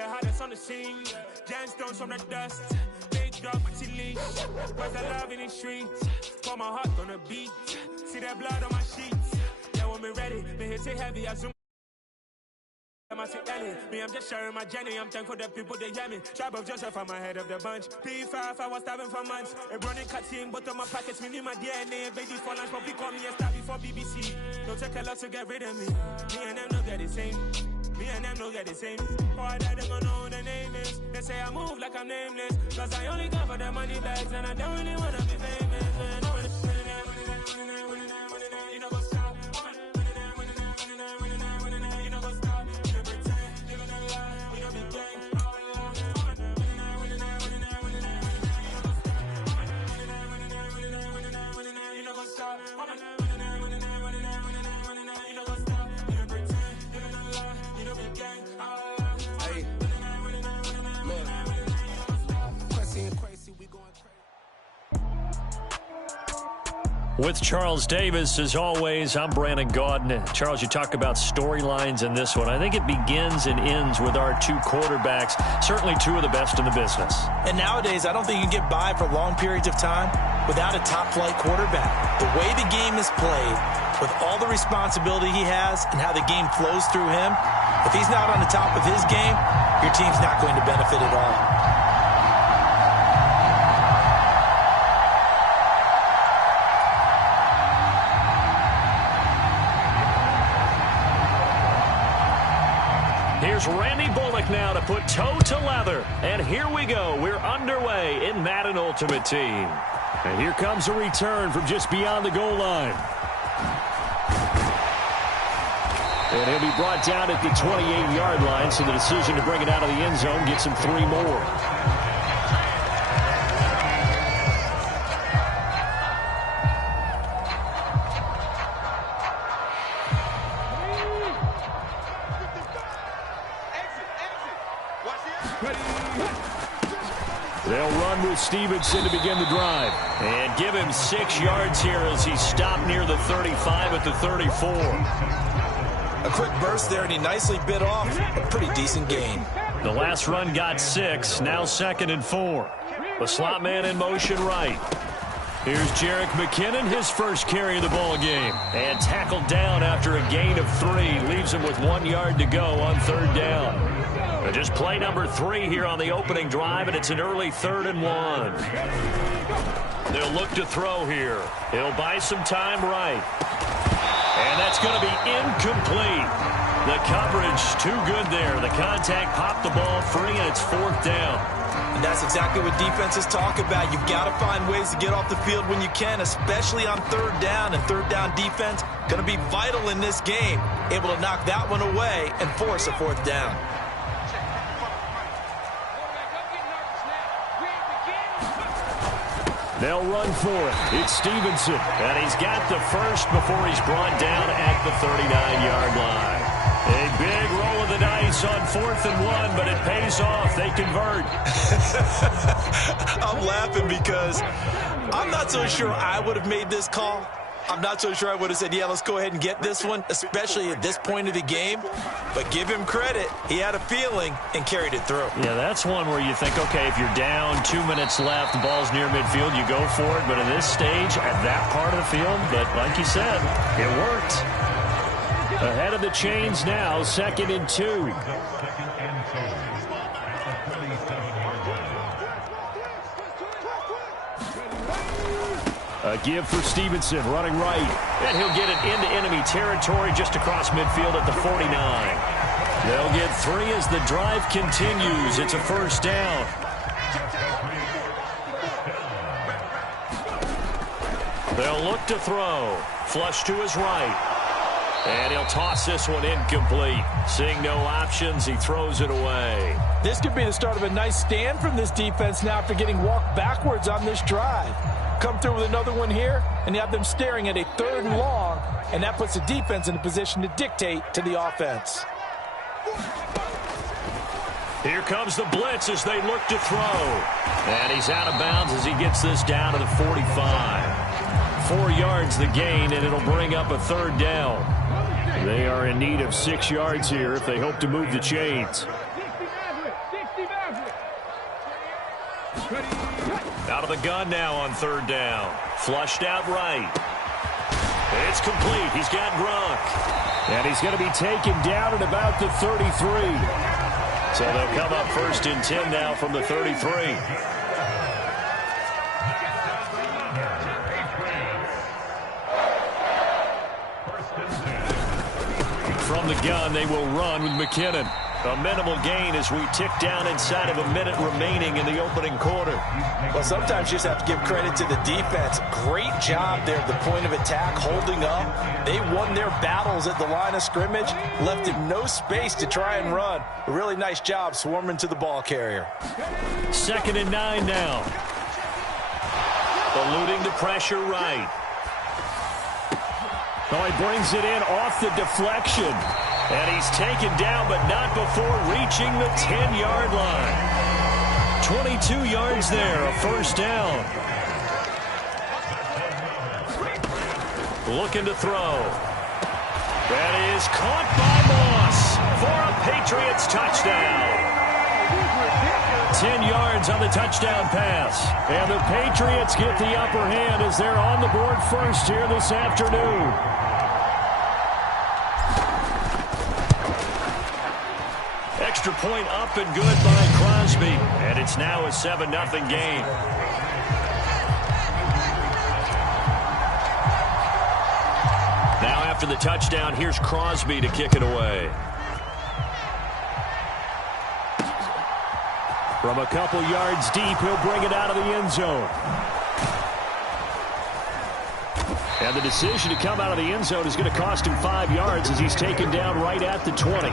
the hottest on the scene. Gemstones from the dust. Big dog, but she leash. Where's the love in the streets? Pour my heart on the beat. See that blood on my sheets. Yeah, when me ready, me hit it heavy. I zoom. Me, I'm just sharing my journey. I'm thankful that people they hear me. Tribe of Joseph, I'm ahead of the bunch. P5, I was starving for months. A running cutscene, but on my pockets, me need my DNA. Baby for lunch, but we call me a star before BBC. Don't take a lot to get rid of me. Me and them don't get the same. Me and them don't get the same. For I die, they gonna know who the name is. They say I move like I'm nameless. Cause I only got for the money bags, and I don't really wanna be famous. You know what's up? With Charles Davis, as always, I'm Brandon Gaudin. Charles, you talk about storylines in this one. I think it begins and ends with our two quarterbacks, certainly two of the best in the business. And nowadays, I don't think you can get by for long periods of time without a top-flight quarterback. The way the game is played, with all the responsibility he has and how the game flows through him, if he's not on the top of his game, your team's not going to benefit at all. Here's Randy Bullock now to put toe to leather. And here we go. We're underway in Madden Ultimate Team. And here comes a return from just beyond the goal line. And he'll be brought down at the 28-yard line, so the decision to bring it out of the end zone gets him 3 more. They'll run with Stevenson to begin the drive. And give him 6 yards here as he stopped near the 35 at the 34. A quick burst there, and he nicely bit off a pretty decent gain. The last run got 6, now 2nd and 4. The slot man in motion right. Here's Jerick McKinnon, his first carry of the ball game. And tackled down after a gain of 3. Leaves him with 1 yard to go on 3rd down. Just play number 3 here on the opening drive, and it's an early 3rd and 1. They'll look to throw here. He'll buy some time right. And that's going to be incomplete. The coverage too good there. The contact popped the ball free, and it's 4th down. And that's exactly what defenses talk about. You've got to find ways to get off the field when you can, especially on 3rd down. And 3rd down defense going to be vital in this game. Able to knock that one away and force a 4th down. They'll run for it. It's Stevenson. And he's got the first before he's brought down at the 39-yard line. A big roll of the dice on 4th and 1, but it pays off. They convert. I'm laughing because I'm not so sure I would have made this call. I'm not so sure I would have said, yeah, let's go ahead and get this one, especially at this point of the game. But give him credit. He had a feeling and carried it through. Yeah, that's one where you think, okay, if you're down, 2 minutes left, the ball's near midfield, you go for it. But at this stage, at that part of the field, but like you said, it worked. Ahead of the chains now, 2nd and 2. A give for Stevenson, running right. And he'll get it into enemy territory just across midfield at the 49. They'll get 3 as the drive continues. It's a 1st down. They'll look to throw. Flush to his right. And he'll toss this one incomplete. Seeing no options, he throws it away. This could be the start of a nice stand from this defense now after getting walked backwards on this drive. Come through with another one here, and you have them staring at a 3rd and long, and that puts the defense in a position to dictate to the offense. Here comes the blitz as they look to throw. And he's out of bounds as he gets this down to the 45. 4 yards the gain, and it'll bring up a 3rd down. They are in need of 6 yards here if they hope to move the chains. Out of the gun now on third down. Flushed out right. It's complete. He's got Gronk. And he's going to be taken down at about the 33. So they'll come up 1st and 10 now from the 33. From the gun, they will run with McKinnon. A minimal gain as we tick down inside of a minute remaining in the opening quarter. Well, sometimes you just have to give credit to the defense. Great job there at the point of attack, holding up. They won their battles at the line of scrimmage, left him no space to try and run. A really nice job swarming to the ball carrier. 2nd and 9 now. Eluding the pressure right. Oh, he brings it in off the deflection. And he's taken down, but not before reaching the 10-yard line. 22 yards there, a 1st down. Looking to throw. That is caught by Moss for a Patriots touchdown. 10 yards on the touchdown pass. And the Patriots get the upper hand as they're on the board first here this afternoon. Extra point up and good by Crosby. And it's now a 7-0 game. Now after the touchdown, here's Crosby to kick it away. From a couple yards deep, he'll bring it out of the end zone. And the decision to come out of the end zone is going to cost him 5 yards as he's taken down right at the 20.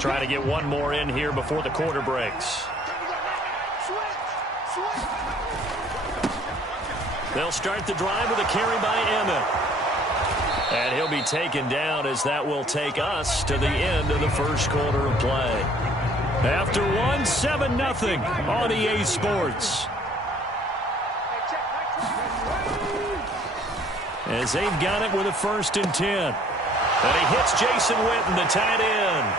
Trying to get one more in here before the quarter breaks. They'll start the drive with a carry by Emmett. And he'll be taken down as that will take us to the end of the first quarter of play. After one, 7-0 on EA Sports. As they've got it with a 1st and 10. And he hits Jason Witten, the tight end.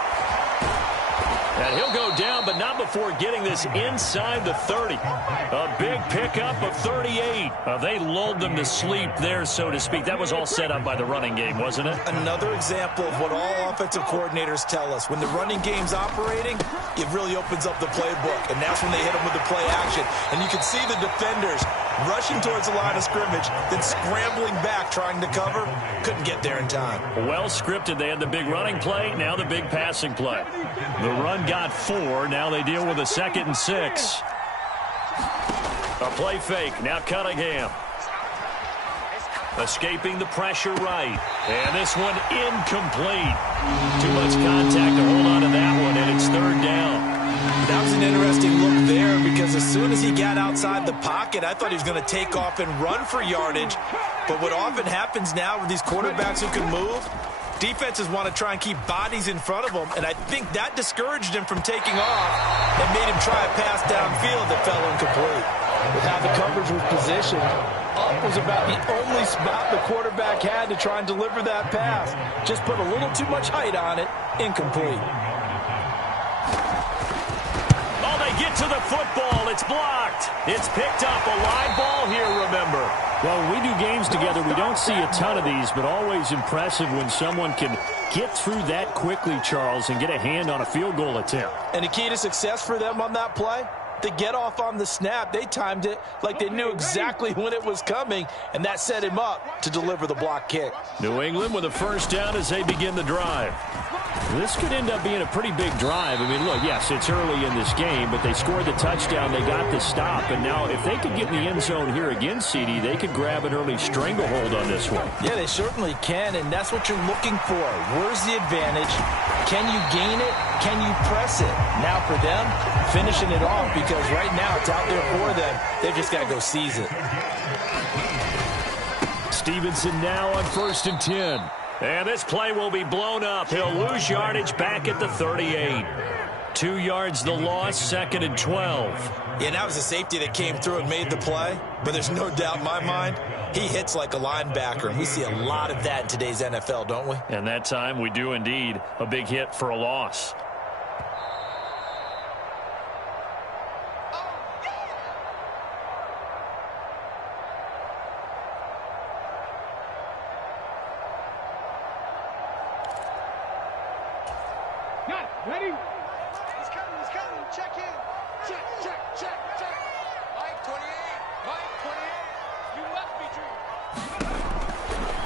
And he'll go down, but not before getting this inside the 30. A big pickup of 38. They lulled them to sleep there, so to speak. That was all set up by the running game, wasn't it? Another example of what all offensive coordinators tell us. When the running game's operating, it really opens up the playbook. And that's when they hit them with the play action. And you can see the defenders rushing towards the line of scrimmage, then scrambling back, trying to cover. Couldn't get there in time. Well scripted. They had the big running play, now the big passing play. The run got 4. Now they deal with a 2nd and 6. A play fake. Now Cunningham. Escaping the pressure right. And this one incomplete. Too much contact to hold on to that one, and it's 3rd down. That was an interesting look there because as soon as he got outside the pocket, I thought he was going to take off and run for yardage. But what often happens now with these quarterbacks who can move, defenses want to try and keep bodies in front of them, and I think that discouraged him from taking off and made him try a pass downfield that fell incomplete. With how the coverage was positioned, up was about the only spot the quarterback had to try and deliver that pass. Just put a little too much height on it, incomplete. Oh, they get to the football. It's blocked. It's picked up. A live ball here, remember. Well, when we do games together, we don't see a ton of these, but always impressive when someone can get through that quickly, Charles, and get a hand on a field goal attempt. And the key to success for them on that play, to get off on the snap, they timed it like they knew exactly when it was coming, and that set him up to deliver the block kick. New England with a 1st down as they begin the drive. This could end up being a pretty big drive. I mean, look, yes, it's early in this game, but they scored the touchdown. They got the stop. And now if they could get in the end zone here again, CD, they could grab an early stranglehold on this one. Yeah, they certainly can, and that's what you're looking for. Where's the advantage? Can you gain it? Can you press it? Now for them, finishing it off because right now it's out there for them. They've just got to go seize it. Stevenson now on 1st and 10. And this play will be blown up. He'll lose yardage back at the 38. 2 yards the loss, 2nd and 12. Yeah, that was a safety that came through and made the play, but there's no doubt in my mind, he hits like a linebacker, and we see a lot of that in today's NFL, don't we? And that time we do indeed. A big hit for a loss. Ready? He's coming. Check in. Check. Mike 28. You must be dreaming.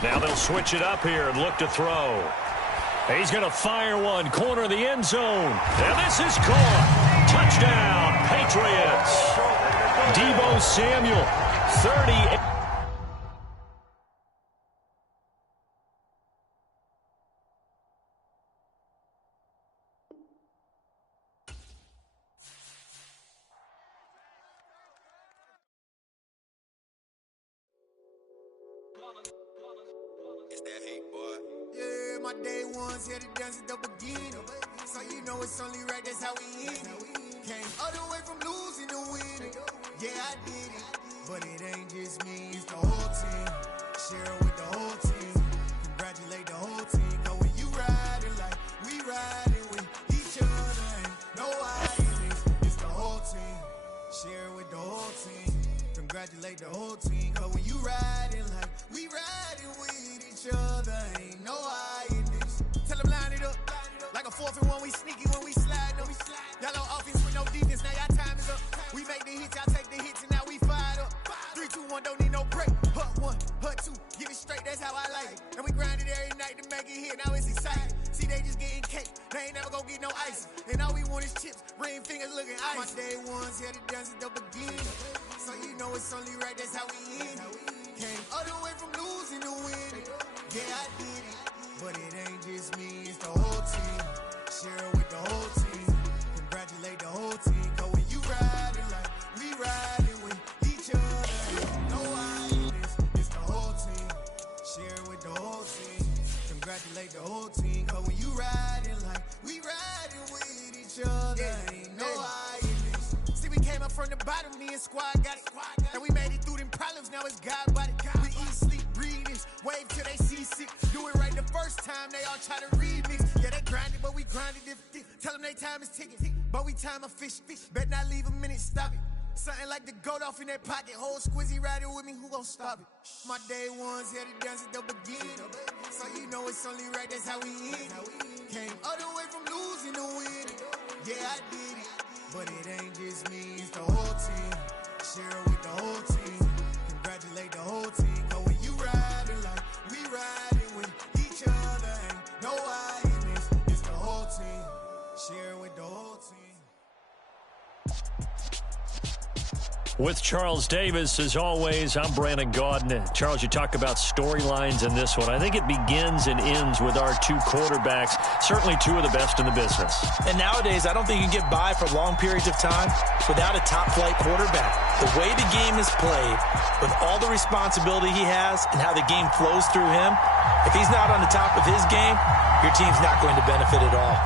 Now they'll switch it up here and look to throw. He's going to fire one, corner of the end zone. And this is caught. Touchdown, Patriots. Deebo Samuel, 38. It's that hate, boy. Yeah, my day ones here to dance at the beginning. So you know it's only right, that's how we end it. Came all the way from losing to winning. Yeah, I did it. But it ain't just me, it's the whole team. Share it with the whole team. Congratulate the whole team. Cause when you riding like we riding with each other, ain't no hiding. It's the whole team. Share it with the whole team. Congratulate the whole team. Cause when you riding like we riding with each other, ain't no hiding. Tell them line it up. Like a 4th and 1, we sneaky when we slide up. Y'all on offense with no defense, now y'all time is up. We make the hits, y'all take the hits, and now we fired up. 3, 2, 1, don't need no break. Hut 1, hut 2, give it straight, that's how I like it. And we grind it every night to make it hit, now it's exciting. See, they just getting cake, they ain't never gonna get no ice. And all we want is chips, ring fingers looking ice. My day ones here to dance at the beginning. So you know it's only right, that's how we end it. Came all the way from losing to winning. Yeah, I did it. But it ain't just me, it's the whole team. Share it with the whole team. Congratulate the whole team. Cause when you riding like we riding with each other, no hiding. It's the whole team. Share it with the whole team. Congratulate the whole team. Cause when you riding like we riding with each other, ain't no hiding. See, we came up from the bottom, me and squad got it. And we made it through them problems, now it's God body. We eat, sleep, breathe this, wave till they see sick. Do it right the first time, they all try to remix. Yeah, they grinded, but we grinded different. Tell them they time is ticking, but we time a fish. Bet not leave a minute, stop it. Something like the goat off in that pocket. Whole squizzy riding with me, who gon' stop it? My day ones here to dance at the beginning. So you know it's only right, that's how we end it. Came all the way from losing to winning. Yeah, I did it. But it ain't just me, it's the whole team. Share it with the whole team. Congratulate the whole team. Cause when you riding like we riding with each other, ain't no hiding. It's the whole team. Share it with the whole team. With Charles Davis, as always, I'm Brandon Gaudin. Charles, you talk about storylines in this one. I think it begins and ends with our 2 quarterbacks, certainly 2 of the best in the business. And nowadays, I don't think you can get by for long periods of time without a top-flight quarterback. The way the game is played, with all the responsibility he has and how the game flows through him, if he's not on the top of his game, your team's not going to benefit at all.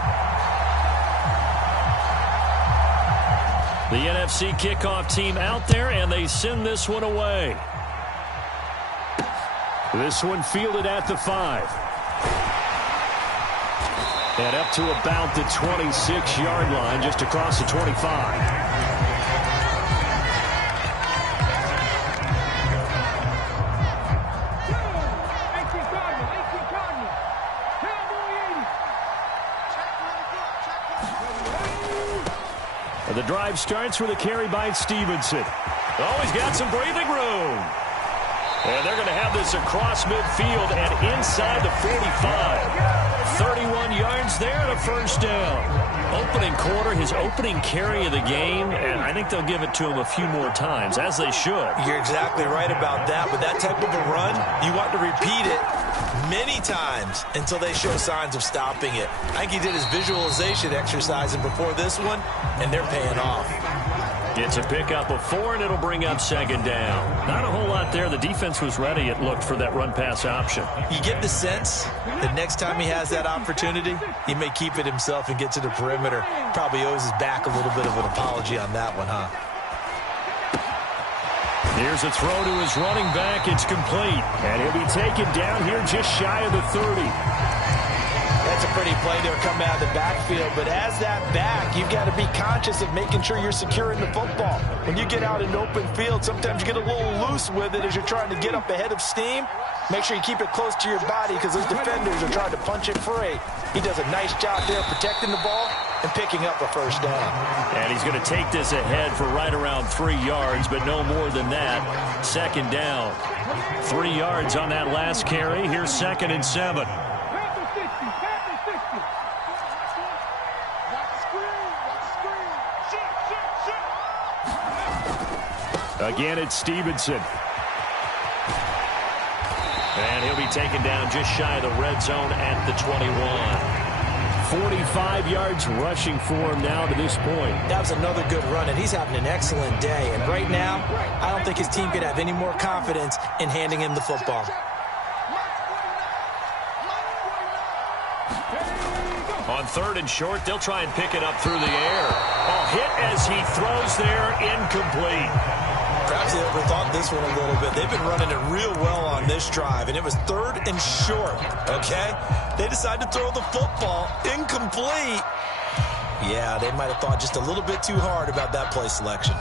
The NFC kickoff team out there, and they send this one away. This one fielded at the 5. And up to about the 26-yard line, just across the 25. The drive starts with a carry by Stevenson. Oh, he's got some breathing room. And they're going to have this across midfield and inside the 45. 31 yards there and a first down. Opening quarter, his opening carry of the game, and I think they'll give it to him a few more times, as they should. You're exactly right about that, but that type of a run, you want to repeat it many times until they show signs of stopping it. I think he did his visualization exercise before this one, and they're paying off. It's a pickup of 4, and it'll bring up second down. Not a whole lot there. The defense was ready, it looked, for that run-pass option. You get the sense that next time he has that opportunity, he may keep it himself and get to the perimeter. Probably owes his back a little bit of an apology on that one, huh? Here's a throw to his running back. It's complete. And he'll be taken down here just shy of the 30. That's a pretty play there coming out of the backfield, but as that back, you've got to be conscious of making sure you're securing the football. When you get out in open field, sometimes you get a little loose with it as you're trying to get up ahead of steam. Make sure you keep it close to your body because those defenders are trying to punch it free. He does a nice job there protecting the ball and picking up a first down. And he's going to take this ahead for right around 3 yards, but no more than that. Second down. 3 yards on that last carry. Here's 2nd and 7. Again, it's Stevenson. And he'll be taken down just shy of the red zone at the 21. 45 yards rushing for him now to this point. That was another good run, and he's having an excellent day. And right now, I don't think his team could have any more confidence in handing him the football. On 3rd and short, they'll try and pick it up through the air. Hit as he throws there, incomplete. Perhaps they overthought this one a little bit. They've been running it real well on this drive, and it was 3rd and short, okay? They decided to throw the football incomplete. Yeah, they might have thought just a little bit too hard about that play selection.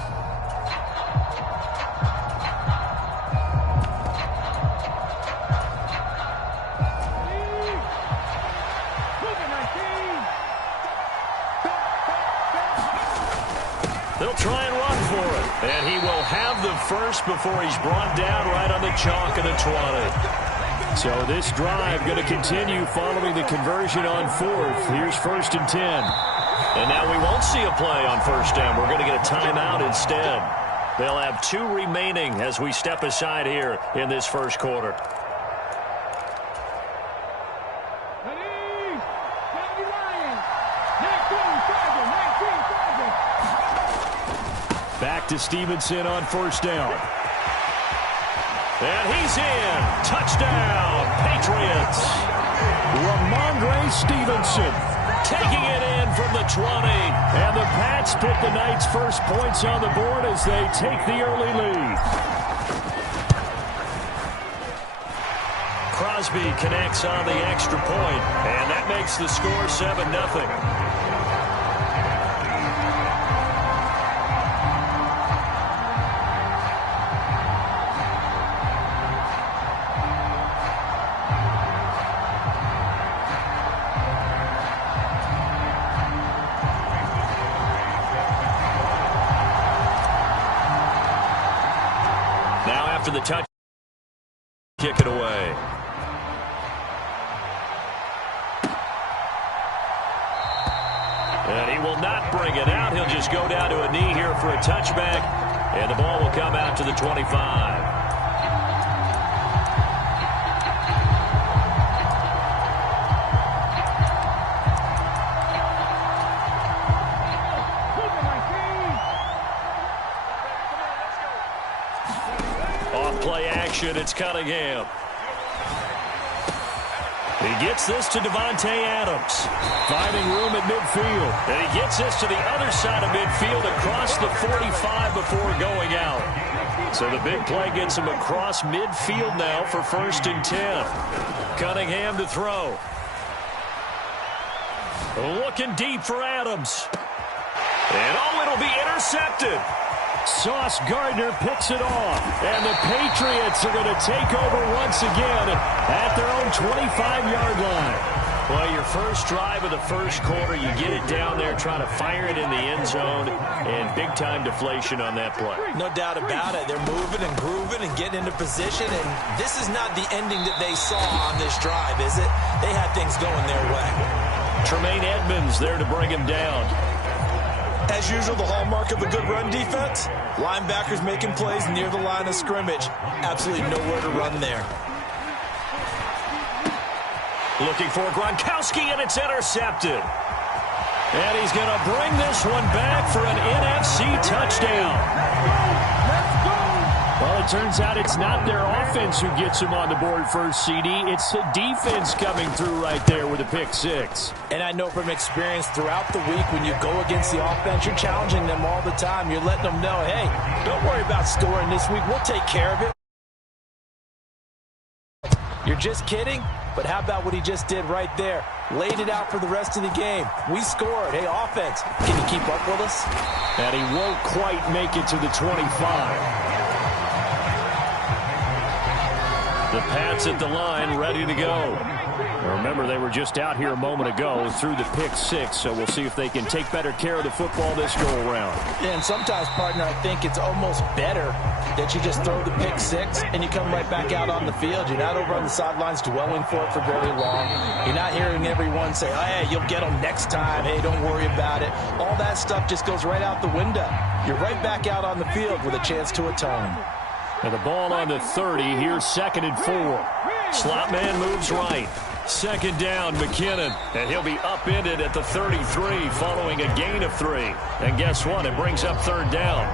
They'll try and run for it. And he will have the first before he's brought down right on the chalk of the 20. So this drive going to continue following the conversion on 4th. Here's 1st and 10. And now we won't see a play on 1st down. We're going to get a timeout instead. They'll have 2 remaining as we step aside here in this first quarter. Back to Stevenson on 1st down. And he's in. Touchdown, Patriots. Ramondre Stevenson taking it in from the 20. And the Pats put the Knights' first points on the board as they take the early lead. Crosby connects on the extra point, and that makes the score 7-0. After the touch, kick it away. And he will not bring it out. He'll just go down to a knee here for a touchback, and the ball will come out to the 25. Play action, it's Cunningham. He gets this to Devontae Adams. Finding room at midfield. And he gets this to the other side of midfield across the 45 before going out. So the big play gets him across midfield now for 1st and 10. Cunningham to throw. Looking deep for Adams. And it'll be intercepted. Sauce Gardner picks it off. And the Patriots are going to take over once again at their own 25-yard line. Well, your first drive of the first quarter, you get it down there, try to fire it in the end zone, and big-time deflation on that play. No doubt about it. They're moving and grooving and getting into position, and this is not the ending that they saw on this drive, is it? They had things going their way. Tremaine Edmonds there to bring him down. As usual, the hallmark of a good run defense, linebackers making plays near the line of scrimmage. Absolutely nowhere to run there. Looking for Gronkowski, and it's intercepted. And he's going to bring this one back for an NFC touchdown. Well, it turns out it's not their offense who gets him on the board first, CD. It's the defense coming through right there with a pick six. And I know from experience throughout the week, when you go against the offense, you're challenging them all the time. You're letting them know, hey, don't worry about scoring this week. We'll take care of it. You're just kidding? But how about what he just did right there? Laid it out for the rest of the game. We scored. Hey, offense, can you keep up with us? And he won't quite make it to the 25. The Pats at the line, ready to go. Remember, they were just out here a moment ago through the pick six, so we'll see if they can take better care of the football this go-around. And sometimes, partner, I think it's almost better that you just throw the pick six and you come right back out on the field. You're not over on the sidelines dwelling for it for very long. You're not hearing everyone say, oh, hey, you'll get them next time. Hey, don't worry about it. All that stuff just goes right out the window. You're right back out on the field with a chance to atone. And the ball on the 30. Here's 2nd and 4. Slot man moves right. 2nd down, McKinnon. And he'll be upended at the 33 following a gain of 3. And guess what? It brings up 3rd down.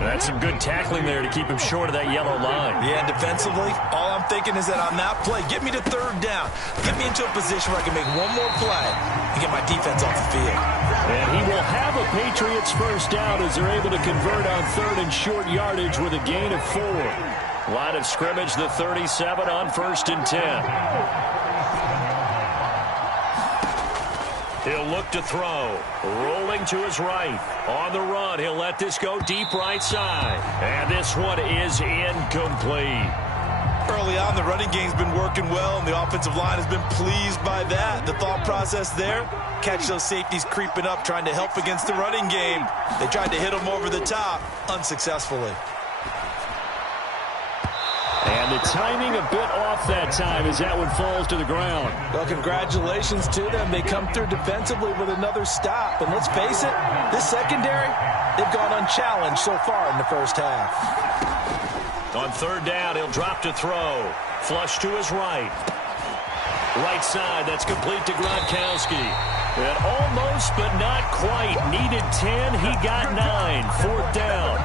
That's some good tackling there to keep him short of that yellow line. Yeah, defensively, all I'm thinking is that on that play, get me to 3rd down. Get me into a position where I can make one more play and get my defense off the field. And he will have a Patriots first down as they're able to convert on 3rd and short yardage with a gain of 4. Line of scrimmage, the 37 on 1st and 10. He'll look to throw. Rolling to his right. On the run, he'll let this go deep right side. And this one is incomplete. Early on, the running game's been working well, and the offensive line has been pleased by that. The thought process there, catch those safeties creeping up, trying to help against the running game. They tried to hit them over the top, unsuccessfully. And the timing a bit off that time as that one falls to the ground. Well, congratulations to them. They come through defensively with another stop. And let's face it, this secondary, they've gone unchallenged so far in the first half. On 3rd down, he'll drop to throw. Flush to his right. Right side, that's complete to Gronkowski. And almost, but not quite. Needed 10, he got 9. 4th down.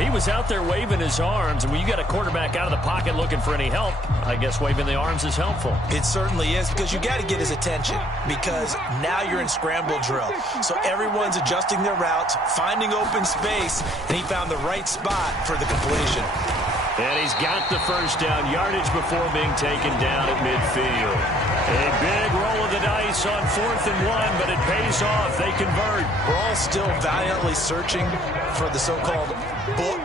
He was out there waving his arms, and when you got a quarterback out of the pocket looking for any help, I guess waving the arms is helpful. It certainly is, because you got to get his attention, because now you're in scramble drill. So everyone's adjusting their routes, finding open space, and he found the right spot for the completion. And he's got the first down yardage before being taken down at midfield. A big roll of the dice on 4th and 1, but it pays off. They convert. We're all still valiantly searching for the so-called book,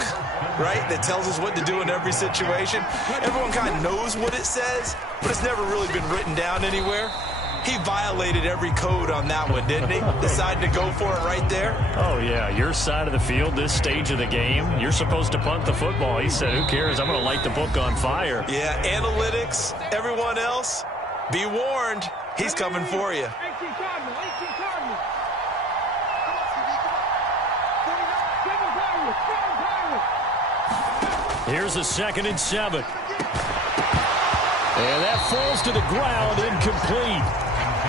right, that tells us what to do in every situation. Everyone kind of knows what it says, but it's never really been written down anywhere. He violated every code on that one, didn't he? Decided to go for it right there. Oh, yeah. Your side of the field, this stage of the game, you're supposed to punt the football. He said, who cares? I'm going to light the book on fire. Yeah, analytics, everyone else, be warned. He's coming for you. Here's a 2nd and 7. And that falls to the ground, incomplete.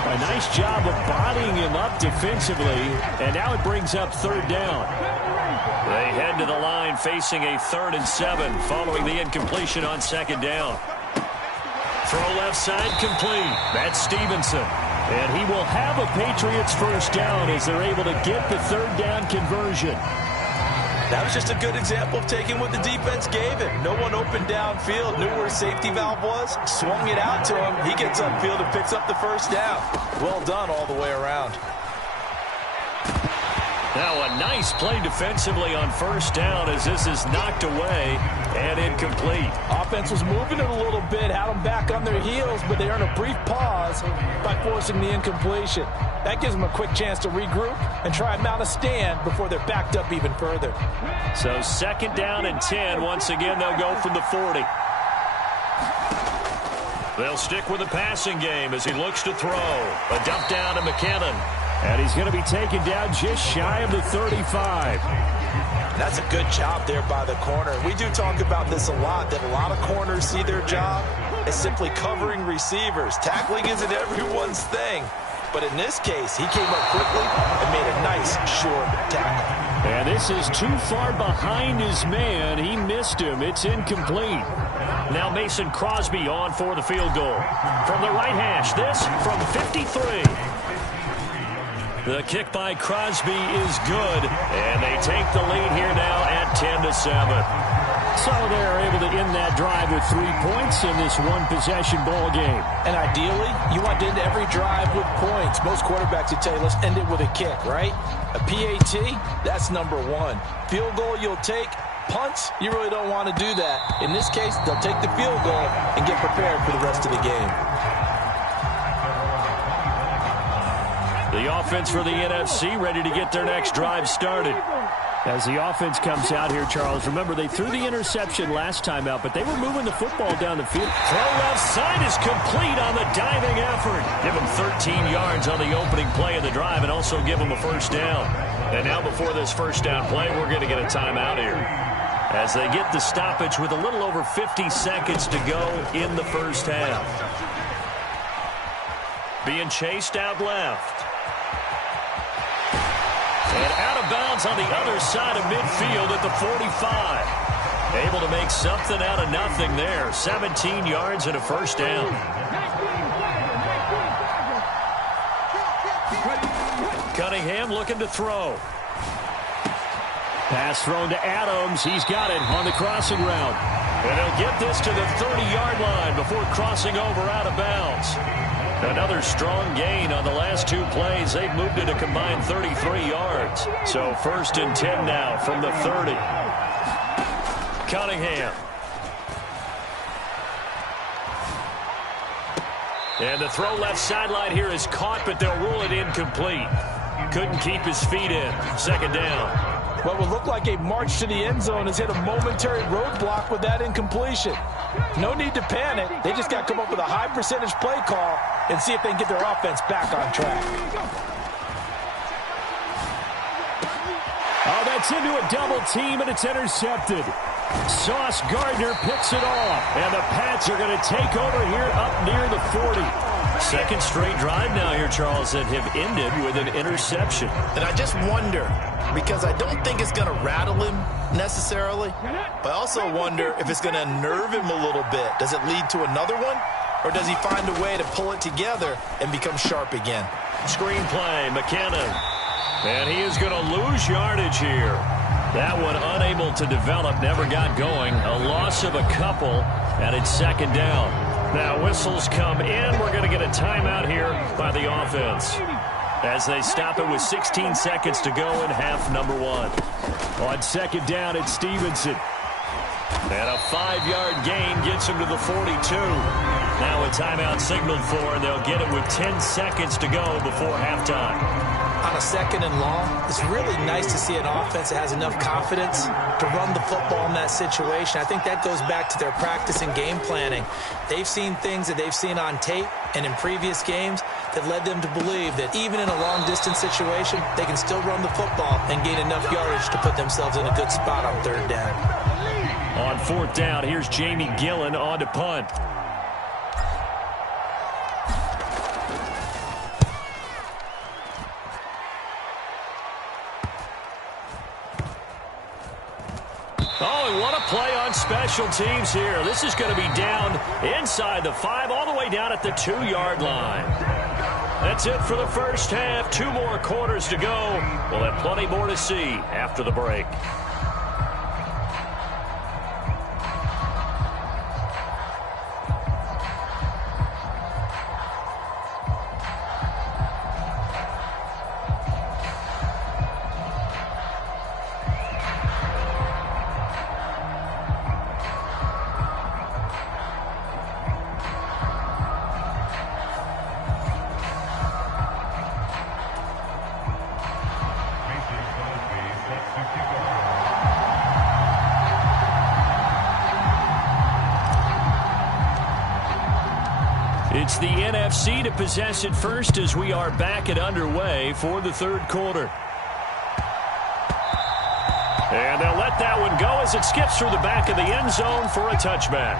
A nice job of bodying him up defensively, and now it brings up 3rd down. They head to the line facing a 3rd and 7 following the incompletion on 2nd down. Throw left side complete. That's Stevenson. And he will have a Patriots first down as they're able to get the 3rd down conversion. That was just a good example of taking what the defense gave him. No one open downfield, knew where his safety valve was, swung it out to him. He gets upfield and picks up the first down. Well done all the way around. Now a nice play defensively on 1st down as this is knocked away and incomplete. Offense was moving it a little bit, had them back on their heels, but they earned a brief pause by forcing the incompletion. That gives them a quick chance to regroup and try and mount a stand before they're backed up even further. So 2nd down and 10. Once again, they'll go from the 40. They'll stick with the passing game as he looks to throw. A dump down to McKinnon. And he's going to be taken down just shy of the 35. That's a good job there by the corner. We do talk about this a lot, that a lot of corners see their job as simply covering receivers. Tackling isn't everyone's thing. But in this case, he came up quickly and made a nice short tackle. And this is too far behind his man. He missed him. It's incomplete. Now Mason Crosby on for the field goal. From the right hash, this from 53. The kick by Crosby is good, and they take the lead here now at 10-7. So they're able to end that drive with 3 points in this one-possession ball game. And ideally, you want to end every drive with points. Most quarterbacks would tell you, let's end it with a kick, right? A PAT, that's number one. Field goal you'll take. Punts, you really don't want to do that. In this case, they'll take the field goal and get prepared for the rest of the game. The offense for the NFC ready to get their next drive started. As the offense comes out here, Charles, remember they threw the interception last time out, but they were moving the football down the field. Throw left side is complete on the diving effort. Give them 13 yards on the opening play of the drive and also give them a first down. And now before this first down play, we're going to get a timeout here, as they get the stoppage with a little over 50 seconds to go in the first half. Being chased out left. And out of bounds on the other side of midfield at the 45. Able to make something out of nothing there. 17 yards and a first down. Cunningham looking to throw. Pass thrown to Adams. He's got it on the crossing route. And he'll get this to the 30-yard line before crossing over out of bounds. Another strong gain on the last two plays. They've moved it a combined 33 yards. So 1st and 10 now from the 30. Cunningham. And the throw left sideline here is caught, but they'll rule it incomplete. Couldn't keep his feet in. 2nd down. What would look like a march to the end zone has hit a momentary roadblock with that incompletion. No need to panic. They just got to come up with a high percentage play call and see if they can get their offense back on track. Oh, that's into a double team, and it's intercepted. Sauce Gardner picks it off, and the Pats are going to take over here up near the 40. Second straight drive now here, Charles, that have ended with an interception. And I just wonder, because I don't think it's going to rattle him necessarily, but I also wonder if it's going to unnerve him a little bit. Does it lead to another one, or does he find a way to pull it together and become sharp again? Screen play, McKinnon. And he is going to lose yardage here. That one unable to develop, never got going. A loss of a couple, and it's 2nd down. Now whistles come in. We're going to get a timeout here by the offense, as they stop it with 16 seconds to go in half number 1. On 2nd down, it's Stevenson. And a 5-yard gain gets him to the 42. Now a timeout signaled for, and they'll get it with 10 seconds to go before halftime. On a 2nd and long, it's really nice to see an offense that has enough confidence to run the football in that situation. I think that goes back to their practice and game planning. They've seen things that they've seen on tape and in previous games that led them to believe that even in a long-distance situation, they can still run the football and gain enough yardage to put themselves in a good spot on 3rd down. On 4th down, here's Jamie Gillen on to punt. Oh, and what a play on special teams here. This is going to be down inside the 5, all the way down at the 2-yard line. That's it for the first half. 2 more quarters to go. We'll have plenty more to see after the break. It's the NFC to possess it first as we are back and underway for the 3rd quarter. And they'll let that one go as it skips through the back of the end zone for a touchback.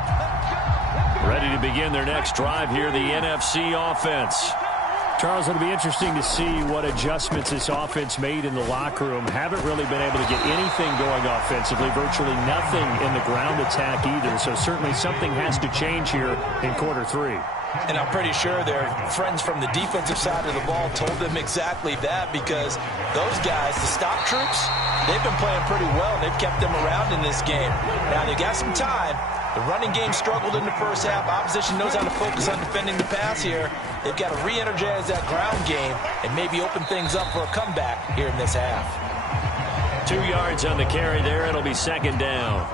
Ready to begin their next drive here, the NFC offense. Charles, it'll be interesting to see what adjustments this offense made in the locker room. Haven't really been able to get anything going offensively, virtually nothing in the ground attack either. So certainly something has to change here in quarter 3. And I'm pretty sure their friends from the defensive side of the ball told them exactly that, because those guys, the stop troops, they've been playing pretty well, and they've kept them around in this game. Now, they got some time. The running game struggled in the first half. Opposition knows how to focus on defending the pass here. They've got to re-energize that ground game and maybe open things up for a comeback here in this half. 2 yards on the carry there. It'll be second down.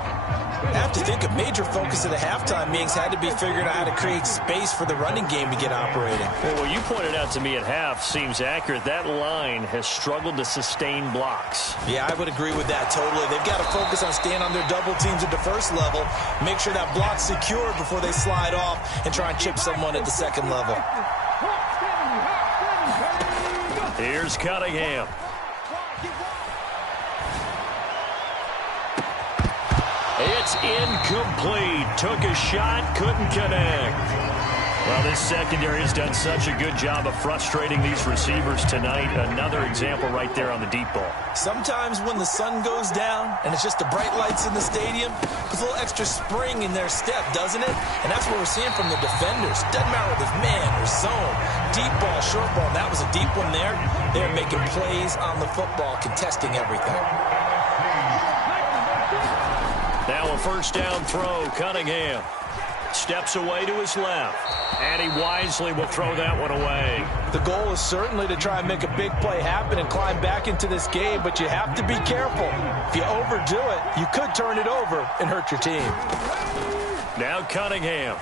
I have to think a major focus of the halftime meetings had to be figuring out how to create space for the running game to get operating. Well, what you pointed out to me at half seems accurate. That line has struggled to sustain blocks. Yeah, I would agree with that totally. They've got to focus on staying on their double teams at the first level, make sure that block's secured before they slide off and try and chip someone at the second level. Here's Cunningham. It's incomplete. Took a shot, couldn't connect. Well, this secondary has done such a good job of frustrating these receivers tonight. Another example right there on the deep ball. Sometimes when the sun goes down and it's just the bright lights in the stadium, there's a little extra spring in their step, doesn't it? And that's what we're seeing from the defenders. Doesn't matter if it's man or zone, deep ball, short ball. That was a deep one there. They're making plays on the football, contesting everything. Now a first down throw. Cunningham steps away to his left, and he wisely will throw that one away. The goal is certainly to try and make a big play happen and climb back into this game, but you have to be careful. If you overdo it, you could turn it over and hurt your team. Now Cunningham.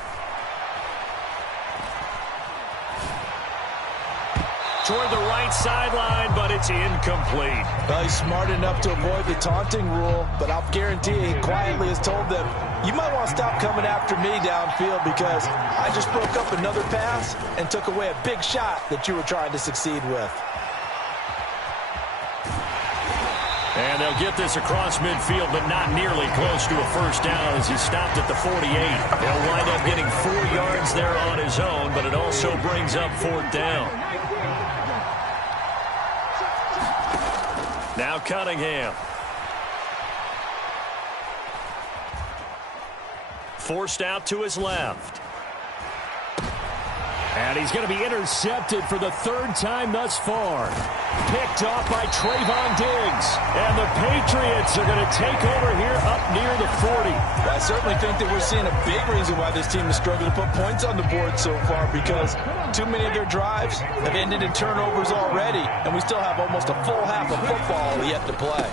Toward the right sideline, but it's incomplete. Well, he's smart enough to avoid the taunting rule, but I'll guarantee he quietly has told them, you might want to stop coming after me downfield because I just broke up another pass and took away a big shot that you were trying to succeed with. And they'll get this across midfield, but not nearly close to a first down as he stopped at the 48. He'll wind up getting 4 yards there on his own, but it also brings up fourth down. Now Cunningham. Forced out to his left. And he's going to be intercepted for the third time thus far. Picked off by Trayvon Diggs. And the Patriots are going to take over here up near the 40. Well, I certainly think that we're seeing a big reason why this team is struggling to put points on the board so far, because too many of their drives have ended in turnovers already, and we still have almost a full half of football yet to play.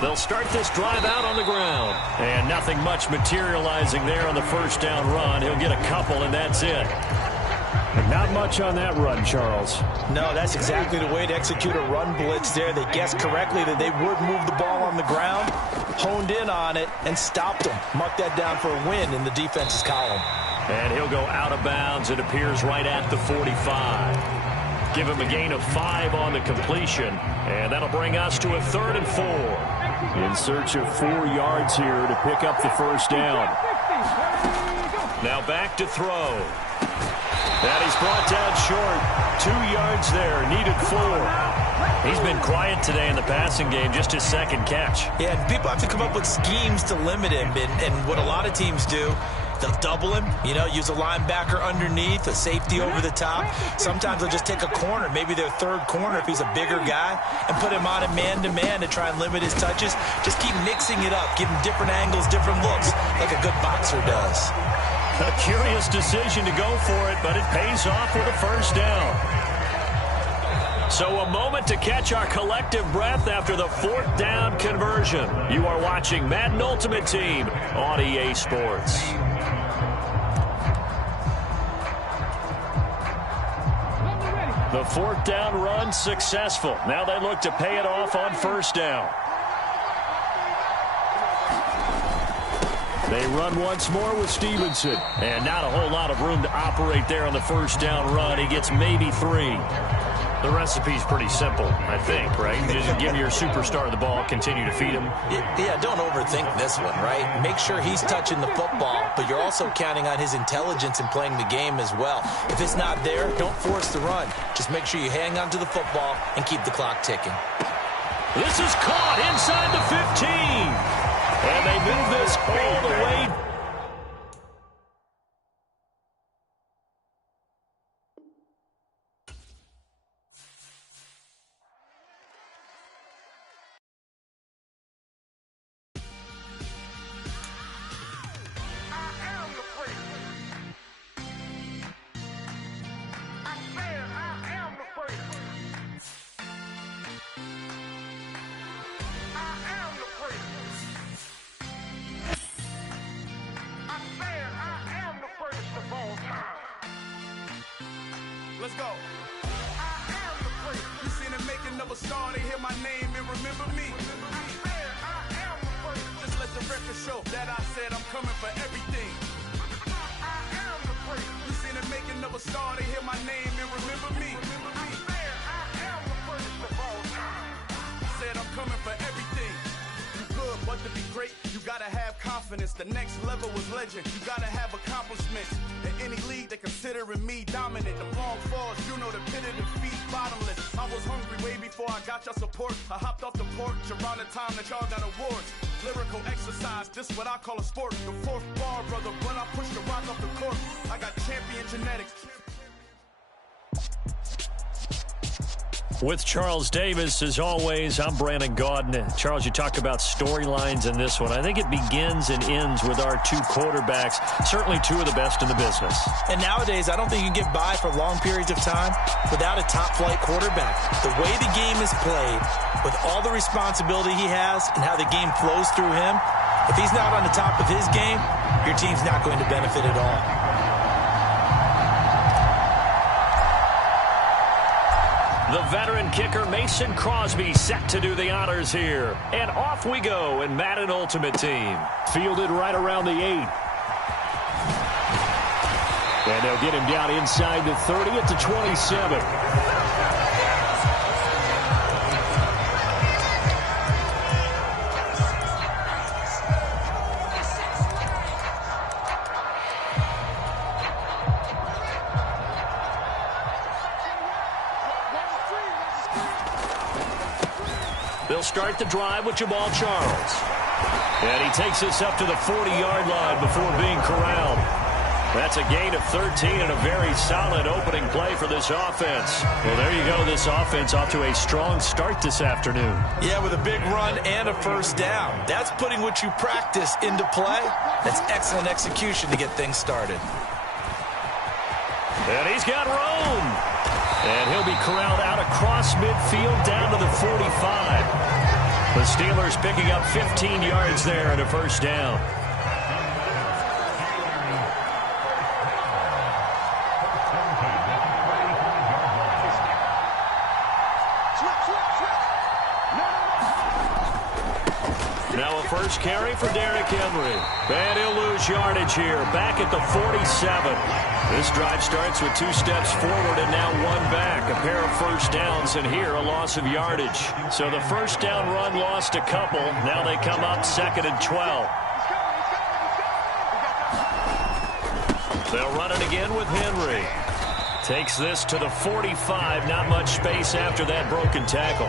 They'll start this drive out on the ground. And nothing much materializing there on the first down run. He'll get a couple, and that's it. Not much on that run, Charles. No, that's exactly the way to execute a run blitz there. They guessed correctly that they would move the ball on the ground, honed in on it, and stopped them. Mark that down for a win in the defense's column. And he'll go out of bounds. It appears right at the 45. Give him a gain of 5 on the completion. And that'll bring us to a 3rd and 4. In search of 4 yards here to pick up the first down. Now back to throw. And he's brought down short. 2 yards there. Needed 4. He's been quiet today in the passing game. Just his second catch. Yeah, and people have to come up with schemes to limit him. And what a lot of teams do, they'll double him, use a linebacker underneath, a safety over the top. Sometimes they'll just take a corner, maybe their third corner if he's a bigger guy, and put him on a man-to-man to try and limit his touches. Just keep mixing it up, give him different angles, different looks, like a good boxer does. A curious decision to go for it, but it pays off with a first down. So a moment to catch our collective breath after the 4th down conversion. You are watching Madden Ultimate Team on EA Sports. The 4th down run successful. Now they look to pay it off on first down. They run once more with Stevenson. And not a whole lot of room to operate there on the first down run. He gets maybe 3. The recipe's pretty simple, I think, right? You just give your superstar the ball, continue to feed him. Yeah, don't overthink this one, right? Make sure he's touching the football, but you're also counting on his intelligence in playing the game as well. If it's not there, don't force the run. Just make sure you hang on to the football and keep the clock ticking. This is caught inside the 15. And they move this all the way. Let's go. I am the great. You seen the making of a star, they hear my name and remember me. I am the great. Just let the record show that I said I'm coming for everything. I am the great. You seen the making of a star, they hear my name and remember me. I am the greatest of all time. I said I'm coming for everything. You good, but to be great, you gotta have confidence. The next level was legend. You gotta have accomplishments. In any league, they considering me dominant. The long falls, you know the pit of defeat, bottomless. I was hungry way before I got your support. I hopped off the porch around the time that y'all got awards. Lyrical exercise, this what I call a sport. The fourth bar, brother, when I push the rock off the court. I got champion genetics. With Charles Davis, as always, I'm Brandon Gaudin. Charles, you talked about storylines in this one. I think it begins and ends with our two quarterbacks, certainly two of the best in the business. And nowadays, I don't think you can get by for long periods of time without a top-flight quarterback. The way the game is played, with all the responsibility he has and how the game flows through him, if he's not on the top of his game, your team's not going to benefit at all. The veteran kicker Mason Crosby set to do the honors here. And off we go in Madden Ultimate Team. Fielded right around the 8. And they'll get him down inside the 30 at the 27. They'll start the drive with Jamal Charles. And he takes this up to the 40-yard line before being corralled. That's a gain of 13 and a very solid opening play for this offense. Well, there you go. This offense off to a strong start this afternoon. Yeah, with a big run and a first down. That's putting what you practice into play. That's excellent execution to get things started. And he's got room. And he'll be corralled out across midfield down to the 45. The Steelers picking up 15 yards there and a first down. Now a first carry for Derrick Henry. And he'll lose yardage here, back at the 47. This drive starts with 2 steps forward and now 1 back. A pair of first downs, and here a loss of yardage. So the first down run lost a couple. Now they come up 2nd and 12. They'll run it again with Henry. Takes this to the 45. Not much space after that broken tackle.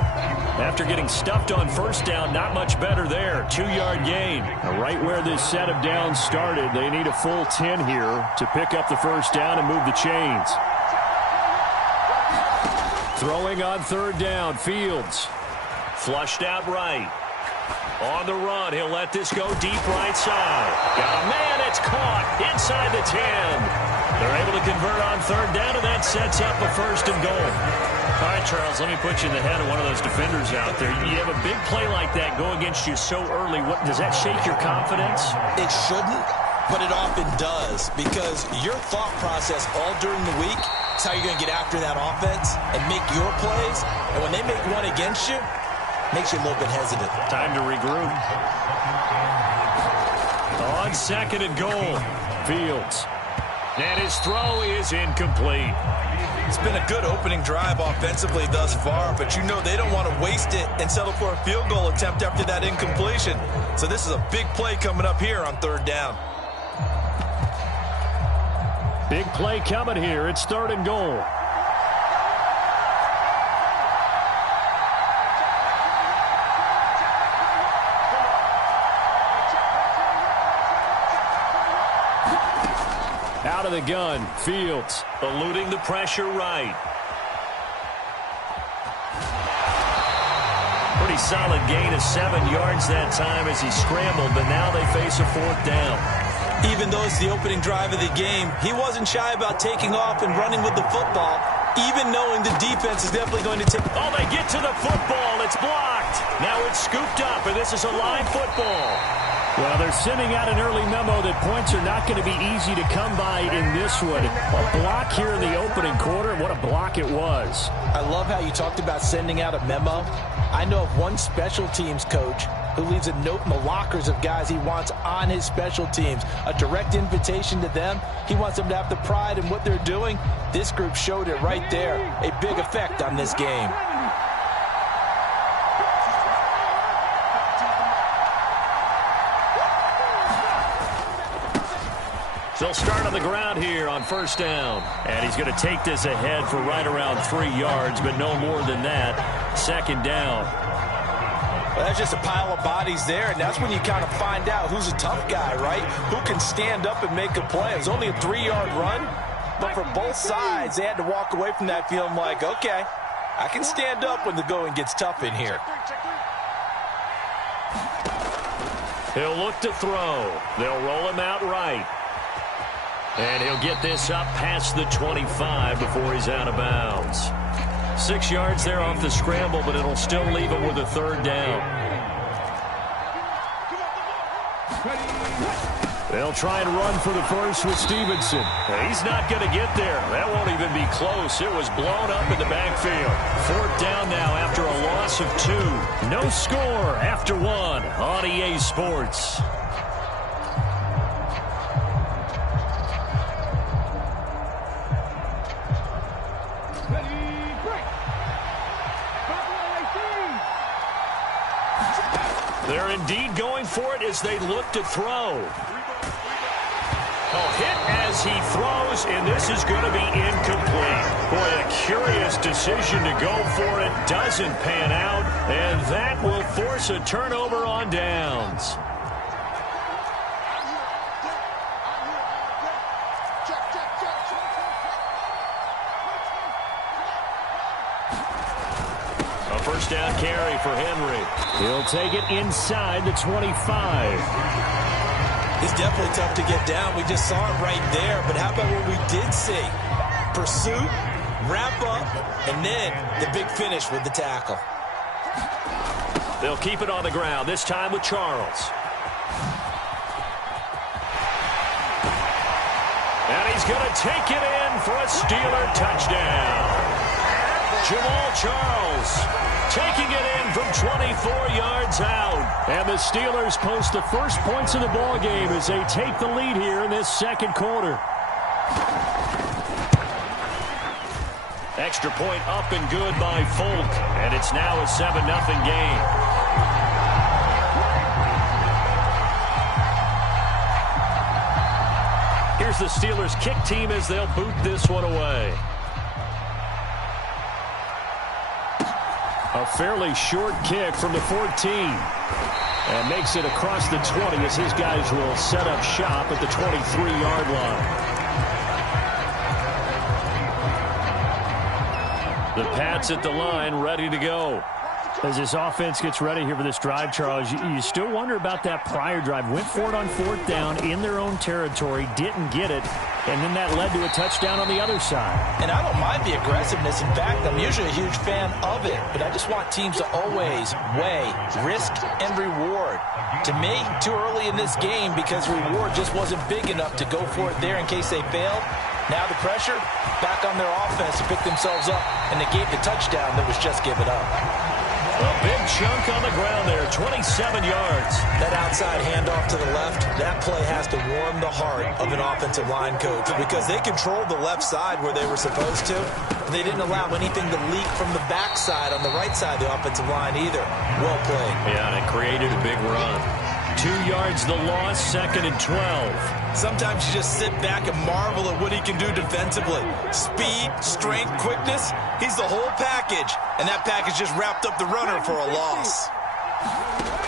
After getting stuffed on first down, not much better there. 2-yard gain. Right where this set of downs started, they need a full 10 here to pick up the first down and move the chains. Throwing on 3rd down, Fields. Flushed out right. On the run, he'll let this go deep right side. Got a man, it's caught inside the 10. They're able to convert on 3rd down, and that sets up a 1st and goal. All right, Charles, let me put you in the head of one of those defenders out there. You have a big play like that go against you so early. Does that shake your confidence? It shouldn't, but it often does, because your thought process all during the week is how you're going to get after that offense and make your plays. And when they make one against you, it makes you a little bit hesitant. Time to regroup. On 2nd and goal, Fields. And his throw is incomplete. It's been a good opening drive offensively thus far, but you know they don't want to waste it and settle for a field goal attempt after that incompletion. So this is a big play coming up here on 3rd down. Big play coming here. It's 3rd and goal. Out of the gun, Fields. Eluding the pressure right. Pretty solid gain of 7 yards that time as he scrambled, but now they face a 4th down. Even though it's the opening drive of the game, he wasn't shy about taking off and running with the football, even knowing the defense is definitely going to take... Oh, they get to the football. It's blocked. Now it's scooped up, and this is a live football. Well, they're sending out an early memo that points are not going to be easy to come by in this one. A block here in the opening quarter. What a block it was. I love how you talked about sending out a memo. I know of one special teams coach who leaves a note in the lockers of guys he wants on his special teams. A direct invitation to them. He wants them to have the pride in what they're doing. This group showed it right there. A big effect on this game. They'll start on the ground here on 1st down. And he's going to take this ahead for right around 3 yards, but no more than that. 2nd down. Well, that's just a pile of bodies there, and that's when you kind of find out who's a tough guy, right? Who can stand up and make a play. It was only a 3-yard run, but for both sides, they had to walk away from that feeling like, okay, I can stand up when the going gets tough in here. He'll look to throw. They'll roll him out right. And he'll get this up past the 25 before he's out of bounds. 6 yards there off the scramble, but it'll still leave him with a 3rd down. They'll try and run for the first with Stevenson. He's not going to get there. That won't even be close. It was blown up in the backfield. 4th down now after a loss of 2. No score after 1 on EA Sports. They're indeed going for it as they look to throw. Oh, hit as he throws, and this is going to be incomplete. Boy, a curious decision to go for it. Doesn't pan out, and that will force a turnover on downs. A 1st down carry for Henry. He'll take it inside the 25. It's definitely tough to get down. We just saw it right there. But how about what we did see? Pursuit, wrap up, and then the big finish with the tackle. They'll keep it on the ground, this time with Charles. And he's going to take it in for a Steeler touchdown. Jamal Charles taking it in from 24 yards out. And the Steelers post the first points of the ball game as they take the lead here in this 2nd quarter. Extra point up and good by Folk. And it's now a 7-0 game. Here's the Steelers kick team as they'll boot this one away. A fairly short kick from the 14. And makes it across the 20 as his guys will set up shop at the 23-yard line. The Pats at the line, ready to go. As this offense gets ready here for this drive, Charles, you still wonder about that prior drive. Went for it on 4th down in their own territory, didn't get it, and then that led to a touchdown on the other side. And I don't mind the aggressiveness. In fact, I'm usually a huge fan of it, but I just want teams to always weigh risk and reward. To me, too early in this game because reward just wasn't big enough to go for it there in case they failed. Now the pressure back on their offense to pick themselves up and negate the touchdown that was just given up. A big chunk on the ground there, 27 yards. That outside handoff to the left, that play has to warm the heart of an offensive line coach because they controlled the left side where they were supposed to. They didn't allow anything to leak from the backside on the right side of the offensive line either. Well played. Yeah, and it created a big run. 2 yards the loss, 2nd and 12. Sometimes you just sit back and marvel at what he can do defensively. Speed, strength, quickness, he's the whole package. And that package just wrapped up the runner for a loss.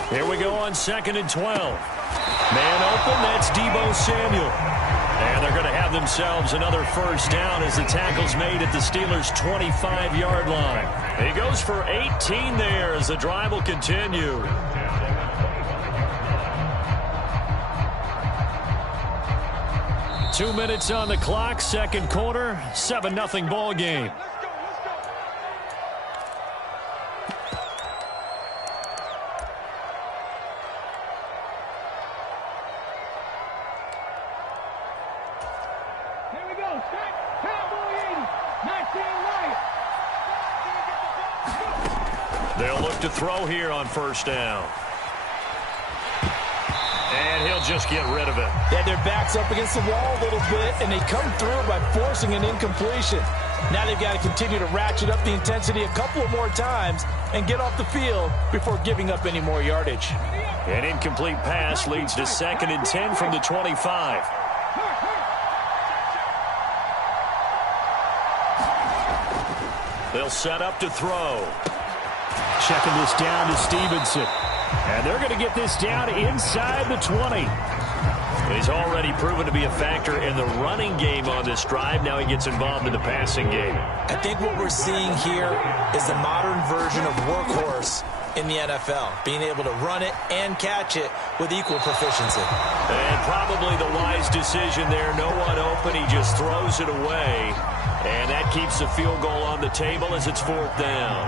Here we go on 2nd and 12. Man open, that's Deebo Samuel. And they're going to have themselves another first down as the tackle's made at the Steelers' 25-yard line. He goes for 18 there as the drive will continue. Two minutes on the clock, second quarter, 7-0 ball game. Here we go. Start. Cowboy 80. Not right. They'll look to throw here on first down. And he'll just get rid of it. Yeah, their back's up against the wall a little bit, and they come through by forcing an incompletion. Now they've got to continue to ratchet up the intensity a couple of more times and get off the field before giving up any more yardage. An incomplete pass leads to 2nd and 10 from the 25. They'll set up to throw. Checking this down to Stevenson. And they're going to get this down inside the 20. He's already proven to be a factor in the running game on this drive. Now he gets involved in the passing game. I think what we're seeing here is the modern version of workhorse in the NFL, being able to run it and catch it with equal proficiency. And probably the wise decision there. No one open. He just throws it away. And that keeps the field goal on the table as it's 4th down.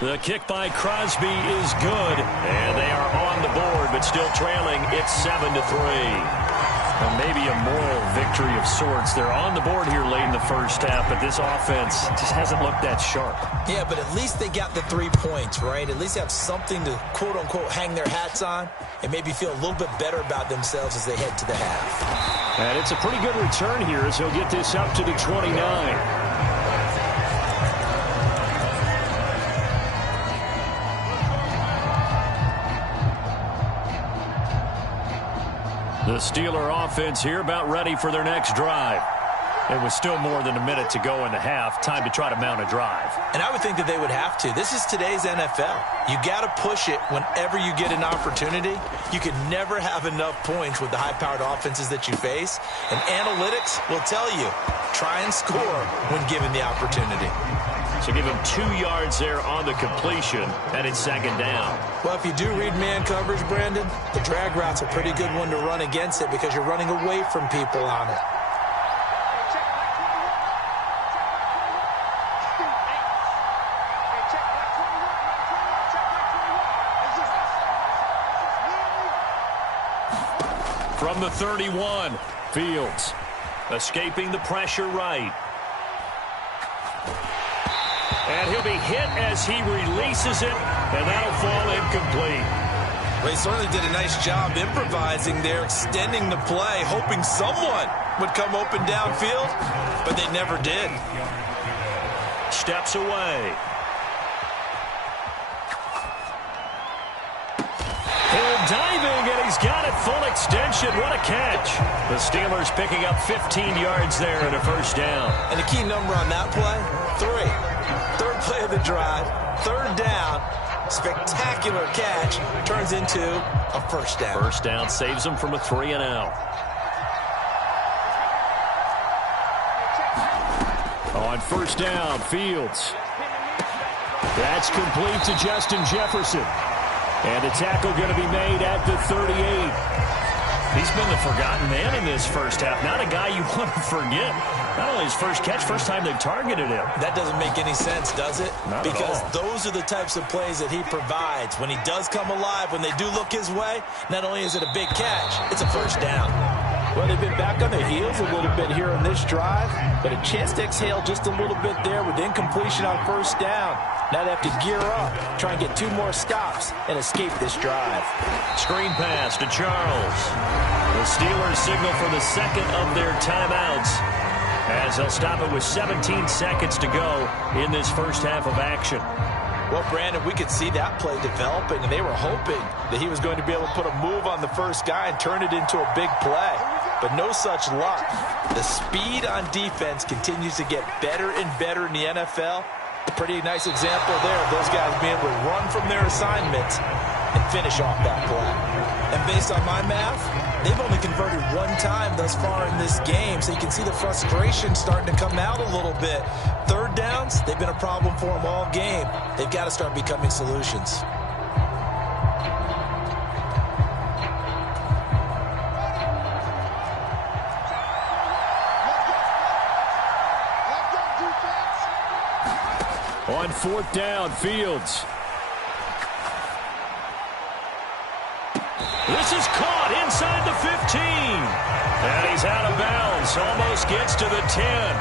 The kick by Crosby is good, and they are on the board, but still trailing. It's 7-3. Well, maybe a moral victory of sorts. They're on the board here late in the first half, but this offense just hasn't looked that sharp. Yeah, but at least they got the 3 points, right? At least they have something to, quote-unquote, hang their hats on and maybe feel a little bit better about themselves as they head to the half. And it's a pretty good return here as he'll get this up to the 29. The Steeler offense here about ready for their next drive. It was still more than a minute to go in the half. Time to try to mount a drive. And I would think that they would have to. This is today's NFL. You got to push it whenever you get an opportunity. You can never have enough points with the high-powered offenses that you face. And analytics will tell you, try and score when given the opportunity. So give him 2 yards there on the completion, and it's 2nd down. Well, if you do read man coverage, Brandon, the drag route's a pretty good one to run against it because you're running away from people on it. From the 31, Fields escaping the pressure right. And he'll be hit as he releases it, and that'll fall incomplete. Well, he certainly did a nice job improvising there, extending the play, hoping someone would come open downfield, but they never did. Steps away. Hill diving, and he's got it full extension. What a catch. The Steelers picking up 15 yards there and a first down. And the key number on that play, 3. Third play of the drive, 3rd down, spectacular catch, turns into a first down. First down saves them from a 3-and-out. On first down, Fields. That's complete to Justin Jefferson. And the tackle going to be made at the 38. He's been the forgotten man in this first half. Not a guy you want to forget. Not only his first catch, first time they've targeted him. That doesn't make any sense, does it? Not because at all. Those are the types of plays that he provides. When he does come alive, when they do look his way, not only is it a big catch, it's a first down. Well, they've been back on their heels a little bit here in this drive, but a chance to exhale just a little bit there with incompletion on first down. Now they have to gear up, try and get 2 more stops, and escape this drive. Screen pass to Charles. The Steelers signal for the second of their timeouts, as they'll stop it with 17 seconds to go in this first half of action. Well, Brandon, we could see that play developing, and they were hoping that he was going to be able to put a move on the first guy and turn it into a big play. But no such luck. The speed on defense continues to get better and better in the NFL. A pretty nice example there of those guys being able to run from their assignments and finish off that play. And based on my math, they've only converted 1 time thus far in this game, so you can see the frustration starting to come out a little bit. Third downs, they've been a problem for them all game. They've got to start becoming solutions. On 4th down, Fields. This is caught inside the 15. And he's out of bounds. Almost gets to the 10.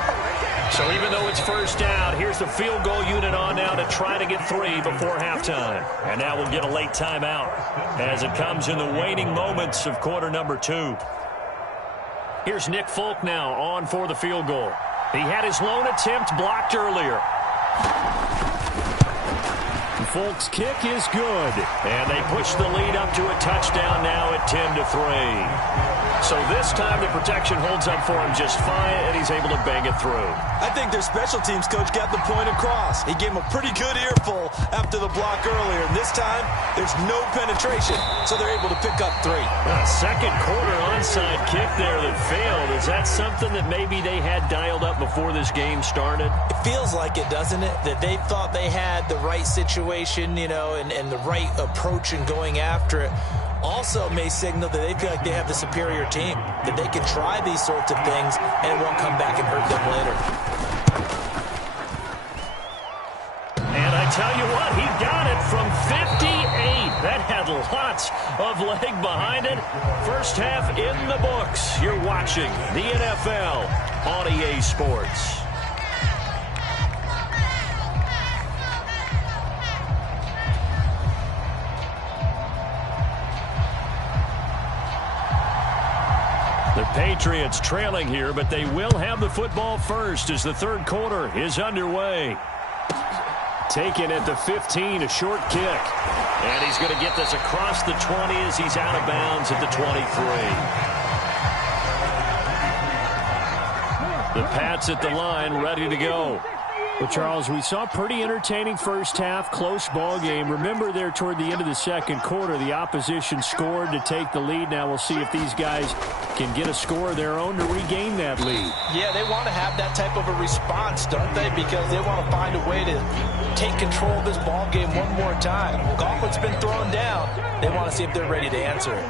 So even though it's first down, here's the field goal unit on now to try to get 3 before halftime. And now we'll get a late timeout as it comes in the waning moments of quarter number 2. Here's Nick Folk now on for the field goal. He had his lone attempt blocked earlier. Folk's kick is good. And they push the lead up to a touchdown now at 10-3. So this time the protection holds up for him just fine, and he's able to bang it through. I think their special teams coach got the point across. He gave him a pretty good earful after the block earlier, and this time there's no penetration, so they're able to pick up 3. Second quarter onside kick there that failed. Is that something that maybe they had dialed up before this game started? It feels like it, doesn't it? That they thought they had the right situation, you know, and the right approach in going after it. Also may signal that they feel like they have the superior team, that they can try these sorts of things and it won't come back and hurt them later. And I tell you what, he got it from 58. That had lots of leg behind it. First half in the books. You're watching the NFL on EA Sports. The Patriots trailing here, but they will have the football first as the third quarter is underway. Taken at the 15, a short kick. And he's going to get this across the 20 as he's out of bounds at the 23. The Pats at the line, ready to go. Well, Charles, we saw a pretty entertaining first half, close ball game. Remember there toward the end of the second quarter, the opposition scored to take the lead. Now we'll see if these guys can get a score of their own to regain that lead. Yeah, they want to have that type of a response, don't they? Because they want to find a way to take control of this ball game one more time. Gauntlet's been thrown down. They want to see if they're ready to answer it.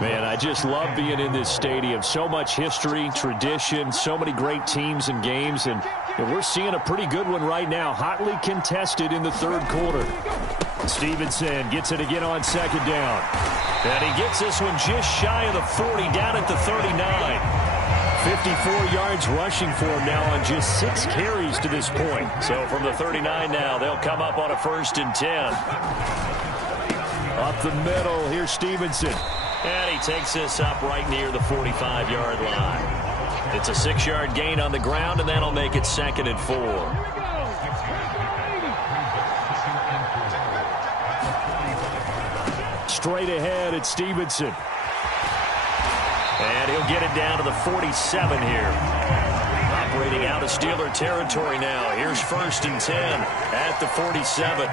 Man, I just love being in this stadium. So much history, tradition, so many great teams and games, and we're seeing a pretty good one right now, hotly contested in the third quarter. Stevenson gets it again on second down. And he gets this one just shy of the 40, down at the 39. 54 yards rushing for him now on just 6 carries to this point. So from the 39 now, they'll come up on a 1st and 10. Up the middle, here's Stevenson. And he takes this up right near the 45-yard line. It's a 6-yard gain on the ground, and that'll make it 2nd and 4. Straight ahead at Stevenson. And he'll get it down to the 47 here. Operating out of Steeler territory now. Here's 1st and 10 at the 47.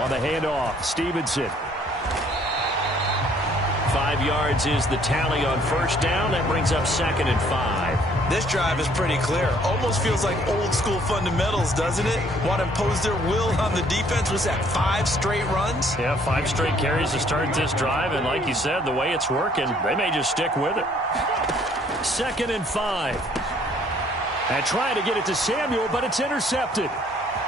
On the handoff, Stevenson. 5 yards is the tally on first down. That brings up 2nd and 5. This drive is pretty clear. Almost feels like old school fundamentals, doesn't it? Want to impose their will on the defense. Was that 5 straight runs? Yeah, 5 straight carries to start this drive. And like you said, the way it's working, they may just stick with it. 2nd and 5. And trying to get it to Samuel, but it's intercepted.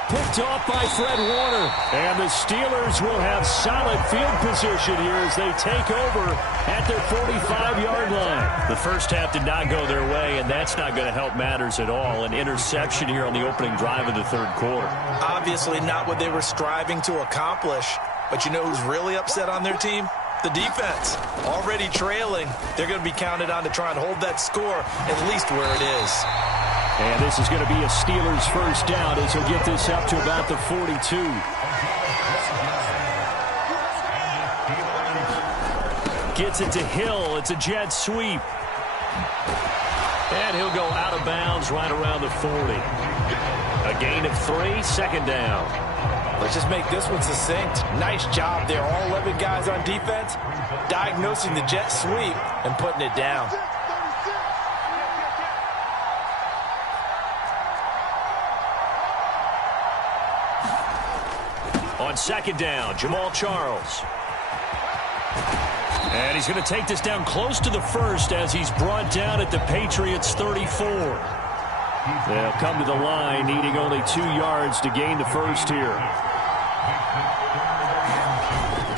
Picked off by Fred Warner. And the Steelers will have solid field position here as they take over at their 45-yard line. The first half did not go their way, and that's not going to help matters at all. An interception here on the opening drive of the third quarter. Obviously not what they were striving to accomplish. But you know who's really upset on their team? The defense. Already trailing. They're going to be counted on to try and hold that score at least where it is. And this is going to be a Steelers first down as he'll get this up to about the 42. Gets it to Hill. It's a jet sweep. And he'll go out of bounds right around the 40. A gain of 3, second down. Let's just make this one succinct. Nice job there. All 11 guys on defense diagnosing the jet sweep and putting it down. On second down, Jamal Charles. And he's going to take this down close to the first as he's brought down at the Patriots' 34. They'll come to the line, needing only 2 yards to gain the first here.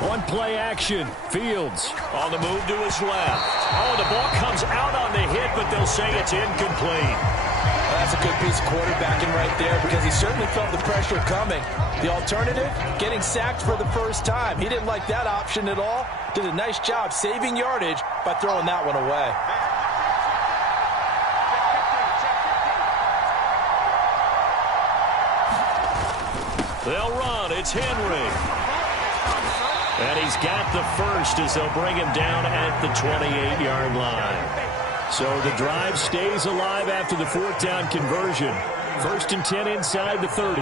One play action. Fields on the move to his left. Oh, the ball comes out on the hit, but they'll say it's incomplete. That's a good piece of quarterbacking right there because he certainly felt the pressure coming. The alternative, getting sacked for the first time. He didn't like that option at all. Did a nice job saving yardage by throwing that one away. They'll run. It's Henry. And he's got the first as they'll bring him down at the 28-yard line. So the drive stays alive after the fourth down conversion. 1st and 10 inside the 30.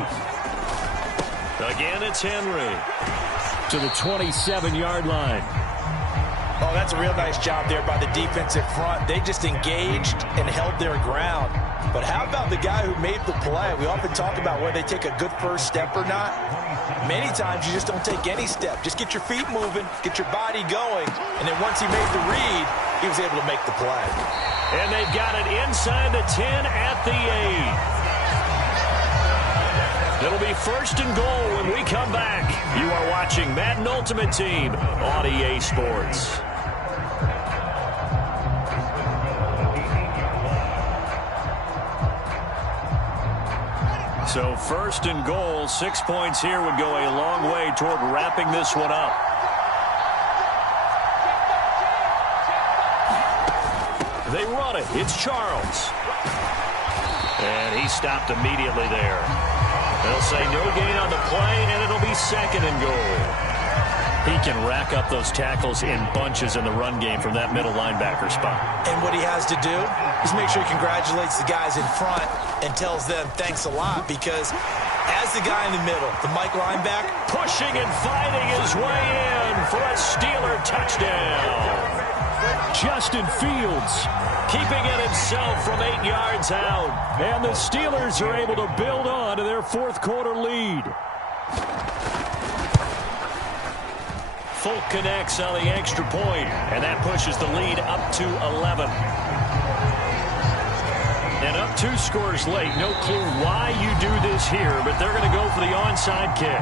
Again, it's Henry. To the 27-yard line. Oh, that's a real nice job there by the defensive front. They just engaged and held their ground. But how about the guy who made the play? We often talk about whether they take a good first step or not. Many times you just don't take any step. Just get your feet moving, get your body going, and then once he made the read, he was able to make the play. And they've got it inside the 10 at the 8. It'll be 1st and goal when we come back. You are watching Madden Ultimate Team on EA Sports. So 1st and goal, 6 points here would go a long way toward wrapping this one up. They run it. It's Charles. And he stopped immediately there. They'll say no gain on the play, and it'll be 2nd and goal. He can rack up those tackles in bunches in the run game from that middle linebacker spot. And what he has to do is make sure he congratulates the guys in front and tells them thanks a lot, because as the guy in the middle, the Mike linebacker, pushing and fighting his way in for a Steeler touchdown. Justin Fields keeping it himself from 8 yards out. And the Steelers are able to build on to their fourth quarter lead. Folk connects on the extra point, and that pushes the lead up to 11. And up 2 scores late. No clue why you do this here, but they're going to go for the onside kick.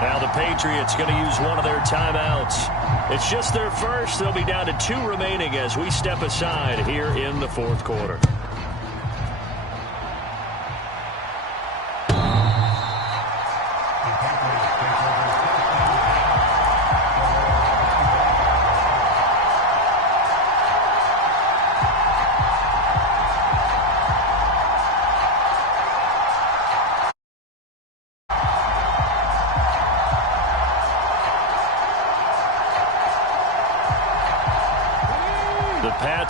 Now the Patriots going to use one of their timeouts. It's just their first. They'll be down to 2 remaining as we step aside here in the fourth quarter.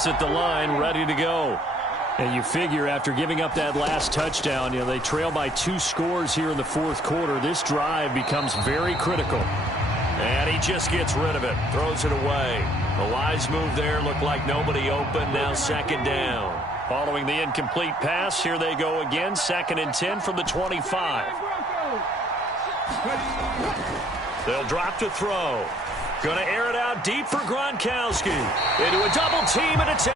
At the line, ready to go. And you figure after giving up that last touchdown, they trail by 2 scores here in the fourth quarter. This drive becomes very critical. And he just gets rid of it, throws it away. A wise move there, looked like nobody open. Now 2nd down. Following the incomplete pass, here they go again. 2nd and 10 from the 25. They'll drop to throw. Going to air it out deep for Gronkowski. Into a double team and it's